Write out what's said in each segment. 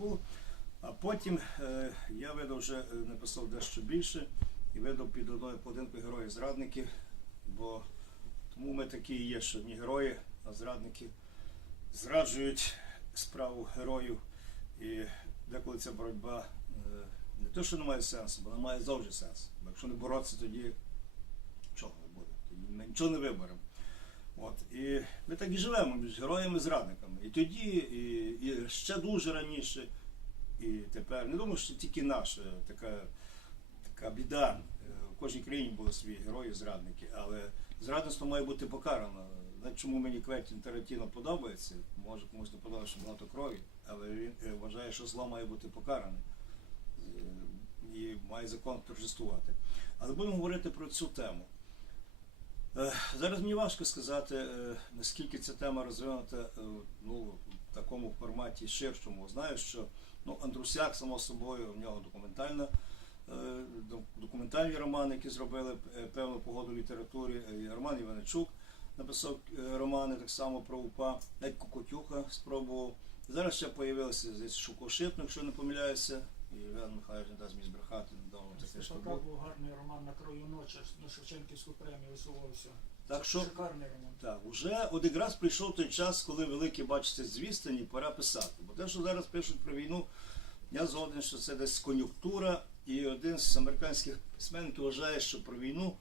було. А потім е, я видав вже е, написав дещо більше і видав під одною подинкою герої зрадники, бо тому ми такі і є, що не герої, а зрадники зраджують справу героїв. І деколи ця боротьба е, не те, що не має сенсу, вона має завжди сенс. Бо якщо не боротися, тоді чого не буде? Тоді ми нічого не виберемо. От. І ми так і живемо між героями і тоді, і, і ще дуже раніше, і тепер. Не думаю, що тільки наша така, така біда. В кожній країні були свої герої, зрадники, але зрадництво має бути покарано. Чому мені Квентін Тарантіно подобається? Може комусь не подобається, що багато крові, але він е, вважає, що зло має бути покаране. Е, І має закон торжествувати. Але будемо говорити про цю тему. Зараз мені важко сказати, е, наскільки ця тема розвинута е, ну, в такому форматі ширшому. Знаю, що ну, Андрусяк, само собою, в нього документальна, е, документальні романи, які зробили певну погоду в літературі. Роман Іваничук написав романи так само про УПА, навіть Кукотюха спробував. Зараз ще здається, Шукошипник, якщо не помиляюся, і Іван Михайлович не дасть мені збрехати, недавно це книжка Степака була. був гарний роман на краю ночі на Шевченківську премію висувався. Так що Шикарний роман. Так, уже от якраз прийшов той час, коли великі бачите звістані, пора писати. Бо те, що зараз пишуть про війну, я згоден, що це десь кон'юнктура, і один з американських письменників вважає, що про війну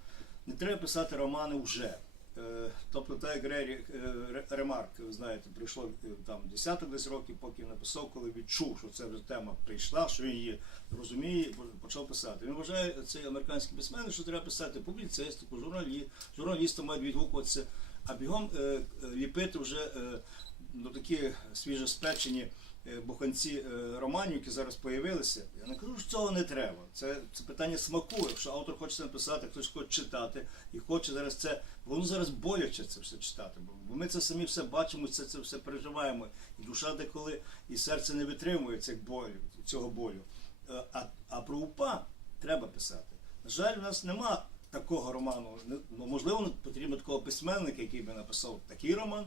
не треба писати романи вже. Е, Тобто, так як Рері е, Ремарк, ви знаєте, прийшло е, там десяток десь років, поки написав, коли відчув, що це вже тема прийшла, що він її розуміє, почав писати. Він вважає цей американський письменник, що треба писати публіцистику, журналі, журналісти мають відгукуватися, а бігом ліпити вже ну, такі свіжоспечені буханці е, романів, які зараз появилися. Я не кажу, що цього не треба. Це, це питання смаку. Якщо автор хоче це написати, хтось хоче читати і хоче зараз це, воно зараз боляче це все читати. Бо- ми це самі все бачимо, це, це все переживаємо. І душа деколи і серце не витримує цих болю, цього болю. Е, А, а про упа треба писати. На жаль, у нас нема такого роману. Ну, можливо, потрібно такого письменника, який би написав такий роман,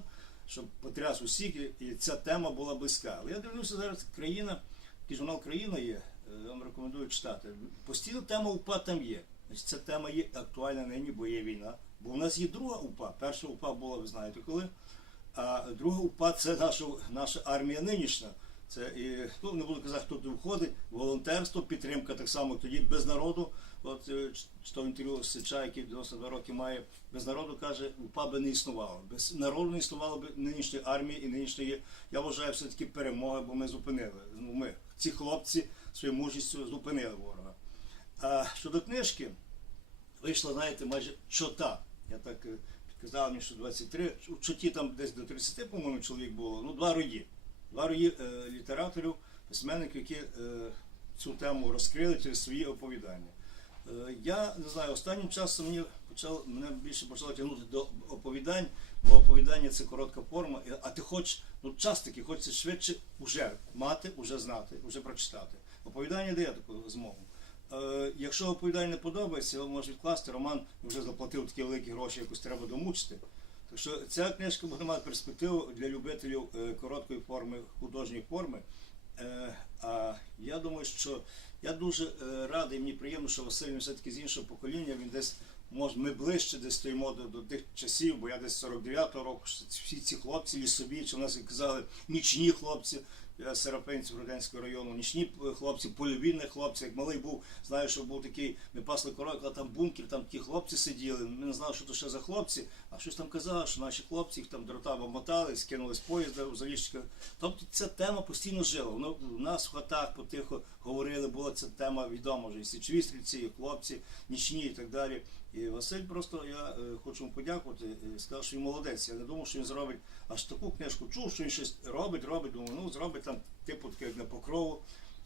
щоб потряс усіх, і- ця тема була близька. Але я дивлюся зараз країна, такий журнал Країна є, е, я вам рекомендую читати. Постійно тема УПА там є. Значить, ця тема є актуальна нині, бо є війна. Бо в нас є друга УПА. Перша УПА була, ви знаєте коли. А друга УПА це наша, наша армія нинішня. Це і ну не буду казати, хто туди входить, волонтерство, підтримка так само тоді без народу. От е, читав інтерв'ю Сича, який 92 роки має, без народу каже, УПА би не існувало. Без народу не існувало б нинішньої армії і нинішньої, я вважаю, все-таки перемоги, бо ми зупинили. Ну, ми, ці хлопці своєю мужністю зупинили ворога. А щодо книжки, вийшла, знаєте, майже чота. Я так е, підказав мені, що 23, у чоті там десь до 30, по-моєму, чоловік було, ну, два рої. Два рої е, літераторів, письменників, які е, цю тему розкрили через свої оповідання. Е, я не знаю, останнім часом мені почало, мене більше почало тягнути до оповідань, бо оповідання це коротка форма, а ти хочеш, ну час такий, хочеться швидше вже мати, вже знати, вже прочитати. Оповідання дає таку змогу. Якщо оповідання не подобається, його може відкласти, роман вже заплатив такі великі гроші, якось треба домучити. Так що ця книжка мати перспективу для любителів е, короткої форми, художньої форми. Е, А я думаю, що я дуже е, радий, мені приємно, що Василь все-таки з іншого покоління, він десь, може, ми ближче десь стоїмо до, до тих часів, бо я десь 49-го року, що всі ці хлопці лісові, чи в нас як казали, нічні хлопці, я з Роденського району, нічні е, хлопці, польові хлопці, як малий був, знаю, що був такий, ми пасли коров, коли там бункер, там такі хлопці сиділи, ми не знали, що то ще за хлопці, а щось там казали, що наші хлопці їх там дротами мотали, скинули з поїзда у Заліщика. Тобто ця тема постійно жила. Воно в нас в хатах потихо говорили, була ця тема відома вже і січові стрільці, і хлопці, нічні і так далі. І Василь просто я е, хочу йому подякувати, е, сказав, що він молодець. Я не думав, що він зробить аж таку книжку. Чув, що він щось робить, робить, думаю, ну зробить там типу таке як на покрову,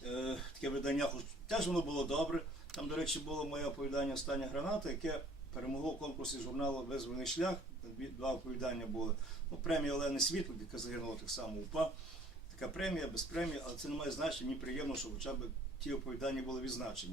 е, таке видання. хоч Теж воно було добре. Там, до речі, було моє оповідання Остання граната, яке перемогло в конкурсі журналу Визвольний шлях. Два оповідання були. Ну, премія Олени Світло, яка загинула так само УПА. Така премія, без премії, але це не має значення. Мені приємно, що хоча б ті оповідання були відзначені.